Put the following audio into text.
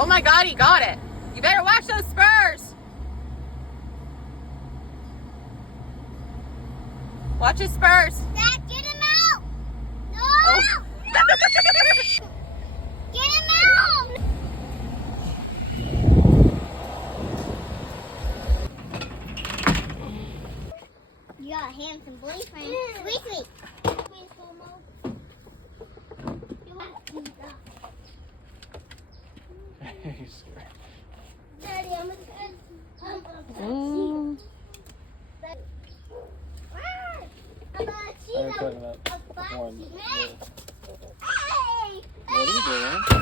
Oh my God, he got it. You better watch those spurs. Watch his spurs. Dad, get him out. No. Oh. Get him out. You got a handsome boyfriend. Sweet, sweet. He's scared. Daddy, I'm gonna I'm talking about one. Hey! What are you doing?